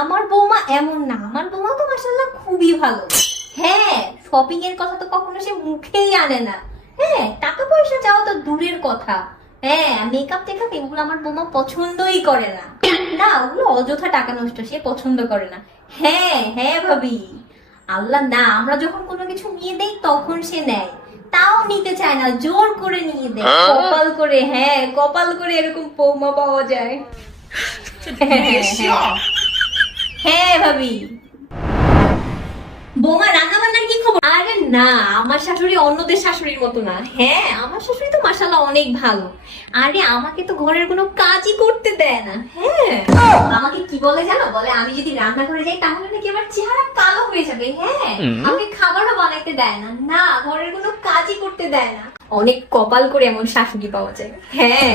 আমার বৌমা এমন না, আমার বৌমা তো মাশাআল্লাহ খুবই ভালো। হ্যাঁ, শপিং এর কথা তো কখনো সে মুখেই আনে না। হ্যাঁ, টাকা পয়সা চাওয়া তো দূরের কথা। হ্যাঁ, মেকআপ টেকআপ এগুলো আমার বৌমা পছন্দই করে না। না, ওগুলো অযথা টাকা নষ্ট, সে পছন্দ করে না। হ্যাঁ হ্যাঁ ভাবি, আল্লাহ না, আমরা যখন কোনো কিছু নিয়ে দেই তখন সে নেয়, তাও নিতে চায় না, জোর করে নিয়ে দেয়। কপাল করে, হ্যাঁ কপাল করে এরকম বৌমা পাওয়া যায়। হ্যাঁ, হ্যাঁ, হ্যাঁ ভাবি। বৌমা রান্না বান্নার কি খবর? আরে না, আমার শাশুড়ি অন্যদের শাশুড়ির মতো না। হ্যাঁ, আমার শাশুড়ি তো মাশাআল্লাহ অনেক ভালো। আরে আমাকে তো ঘরের কোনো কাজই করতে দেয় না। হ্যাঁ, আমাকে কি বলে জানো, বলে আমি যদি রান্না করে যাই তাহলে নাকি আমার চেহারা কালো হয়ে যাবে। হ্যাঁ, আমাকে খাবারও বানাইতে দেয় না। না, ঘরের কোনো কাজই করতে দেয় না। অনেক কপাল করে এমন শাশুড়ি পাওয়া যায়। হ্যাঁ।